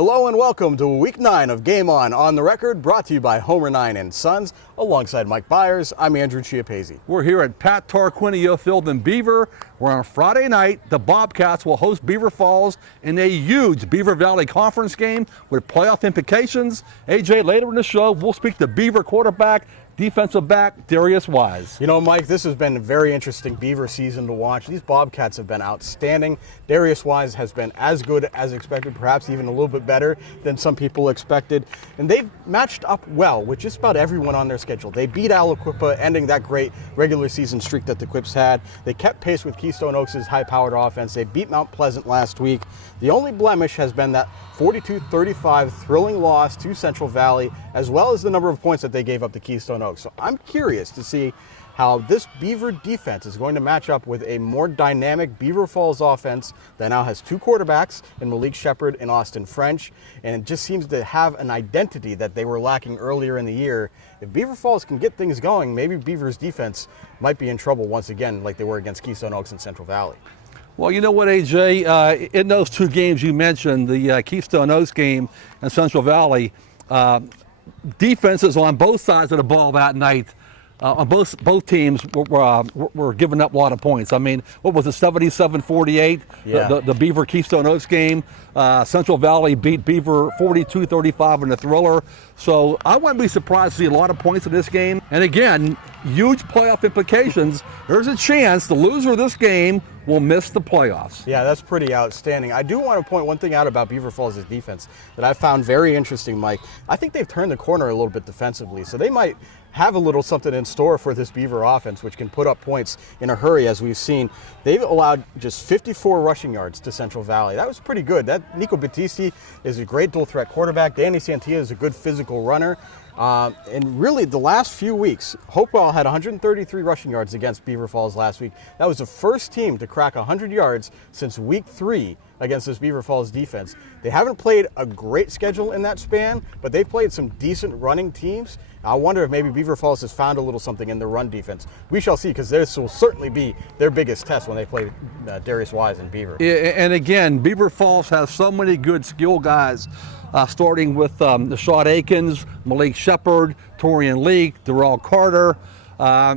Hello and welcome to Week 9 of Game On the Record, brought to you by Homer 9 and Sons. Alongside Mike Bires, I'm Andrew Chiappazzi. We're here at Pat Tarquinio Field in Beaver, where on Friday night, the Bobcats will host Beaver Falls in a huge Beaver Valley Conference game with playoff implications. AJ, later in the show, we'll speak to Beaver quarterback, defensive back, Darius Wise. You know, Mike, this has been a very interesting Beaver season to watch. These Bobcats have been outstanding. Darius Wise has been as good as expected, perhaps even a little bit better than some people expected. And they've matched up well with just about everyone on their schedule. They beat Aliquippa, ending that great regular season streak that the Quips had. They kept pace with Keystone Oaks' high-powered offense. They beat Mount Pleasant last week. The only blemish has been that 42-35 thrilling loss to Central Valley, as well as the number of points that they gave up to Keystone Oaks. So I'm curious to see how this Beaver defense is going to match up with a more dynamic Beaver Falls offense that now has two quarterbacks in Malik Shepard and Austin French, and it just seems to have an identity that they were lacking earlier in the year. If Beaver Falls can get things going, maybe Beaver's defense might be in trouble once again like they were against Keystone Oaks and Central Valley. Well, you know what, AJ, in those two games you mentioned, the Keystone Oaks game and Central Valley, defenses on both sides of the ball that night, on both teams were giving up a lot of points. I mean, what was it, 77-48? Yeah. The Beaver Keystone Oaks game. Central Valley beat Beaver 42-35 in the thriller. So I wouldn't be surprised to see a lot of points in this game. And again, huge playoff implications. There's a chance the loser of this game will miss the playoffs. Yeah, that's pretty outstanding. I do want to point one thing out about Beaver Falls' defense that I found very interesting, Mike. I think they've turned the corner a little bit defensively, so they might have a little something in store for this Beaver offense, which can put up points in a hurry, as we've seen. They've allowed just 54 rushing yards to Central Valley. That was pretty good. That Nico Battisti is a great dual threat quarterback. Danny Santilla is a good physical runner. And really, the last few weeks, Hopewell had 133 rushing yards against Beaver Falls last week. That was the first team to crack 100 yards since week 3 against this Beaver Falls defense. They haven't played a great schedule in that span, but they've played some decent running teams. I wonder if maybe Beaver Falls has found a little something in their run defense. We shall see, because this will certainly be their biggest test when they play Darius Wise and Beaver. Yeah, and again, Beaver Falls has so many good skill guys, starting with Nashad Akins, Malik Shepard, Torian Leak, Darrell Carter.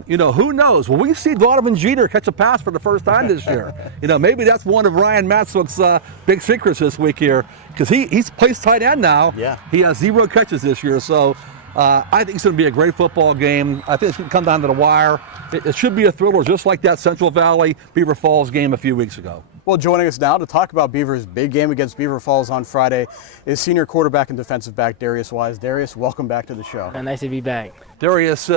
You know, who knows? Will we see Donovan Jeter catch a pass for the first time this year? You know, maybe that's one of Ryan Matswick's big secrets this week here, because he's plays tight end now. Yeah. He has 0 catches this year, so I think it's going to be a great football game. I think it's going to come down to the wire. It should be a thriller, just like that Central Valley Beaver Falls game a few weeks ago. Well, joining us now to talk about Beaver's big game against Beaver Falls on Friday is senior quarterback and defensive back Darius Wise. Darius, welcome back to the show. Nice to be back. Darius,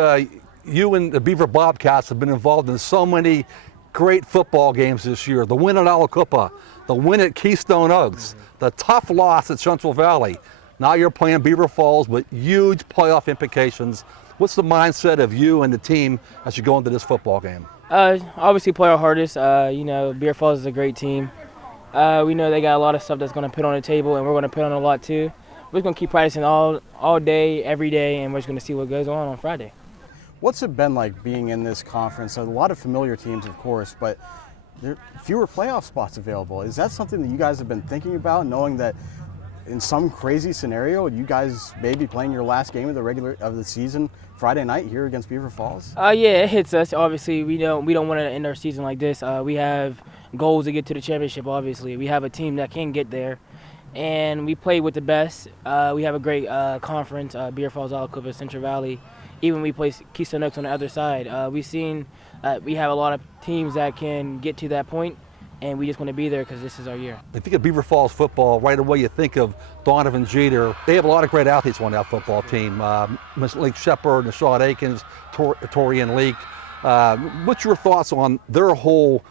you and the Beaver Bobcats have been involved in so many great football games this year. The win at Aliquippa, the win at Keystone Oaks, the tough loss at Central Valley. Now you're playing Beaver Falls with huge playoff implications. What's the mindset of you and the team as you go into this football game? Obviously play our hardest. You know, Beaver Falls is a great team. We know they got a lot of stuff that's going to put on the table, and we're going to put on a lot too. We're just going to keep practicing all day, every day, and we're just going to see what goes on Friday. What's it been like being in this conference? A lot of familiar teams, of course, but there are fewer playoff spots available. Is that something that you guys have been thinking about, knowing that in some crazy scenario, you guys may be playing your last game of the season Friday night here against Beaver Falls? Yeah, it hits us. Obviously, we don't want to end our season like this. We have goals to get to the championship. Obviously, we have a team that can get there, and we play with the best. We have a great conference: Beaver Falls, Aliquippa, Central Valley. Even we play Keystone Oaks on the other side. We've seen we have a lot of teams that can get to that point. And we just want to be there because this is our year. If you think of Beaver Falls football, right away you think of Donovan Jeter. They have a lot of great athletes on that football team. Malik Shepard, Nashad Akins, Torian Leak. What's your thoughts on their whole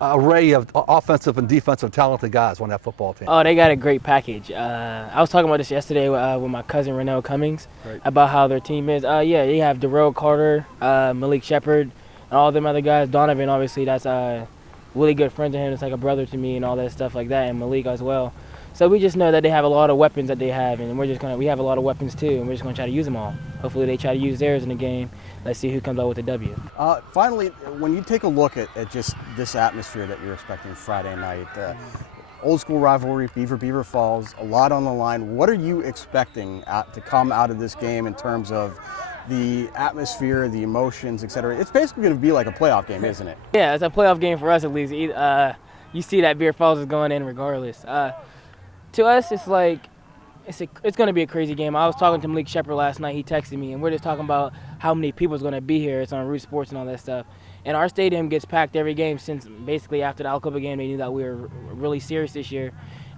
array of offensive and defensive talented guys on that football team? Oh, they got a great package. I was talking about this yesterday with my cousin Renell Cummings about how their team is. Yeah, they have Darrell Carter, Malik Shepard, and all them other guys. Donovan, obviously, that's really good friend to him. It's like a brother to me and all that stuff like that, and Malik as well. So we just know that they have a lot of weapons that they have, and we have a lot of weapons too, and we're just gonna try to use them all. Hopefully they try to use theirs in the game. Let's see who comes out with the W. Finally, when you take a look at just this atmosphere that you're expecting Friday night, old school rivalry, Beaver Falls, a lot on the line. What are you expecting to come out of this game in terms of the atmosphere, the emotions, etc.? It's basically going to be like a playoff game, isn't it? Yeah, it's a playoff game for us at least. You see that Beaver Falls is going in regardless. To us, it's like it's going to be a crazy game. I was talking to Malik Shepard last night. He texted me, and we're just talking about how many people is going to be here. It's on Root Sports and all that stuff. And our stadium gets packed every game since basically after the Alcoba game, they knew that we were really serious this year.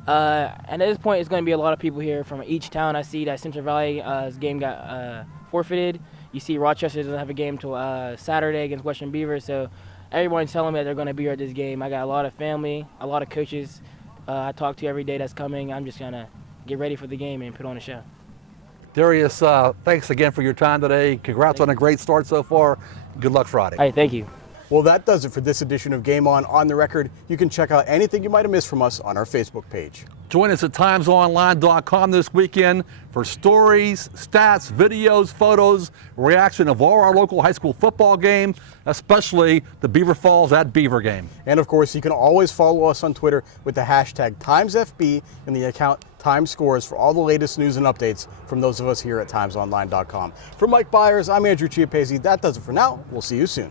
And at this point, it's going to be a lot of people here from each town. I see that Central Valley's game got forfeited. You see Rochester doesn't have a game till Saturday against Western Beaver. So everyone's telling me that they're going to be here at this game. I got a lot of family, a lot of coaches I talk to every day that's coming. I'm just going to get ready for the game and put on a show. Darius, thanks again for your time today. Congrats on a great start so far. Good luck Friday. All right, thank you. Well, that does it for this edition of Game On the Record. You can check out anything you might have missed from us on our Facebook page. Join us at timesonline.com this weekend for stories, stats, videos, photos, reaction of all our local high school football game, especially the Beaver Falls at Beaver game. And of course, you can always follow us on Twitter with the hashtag TimesFB and the account TimesScores for all the latest news and updates from those of us here at timesonline.com. For Mike Bires, I'm Andrew Chiappazzi. That does it for now. We'll see you soon.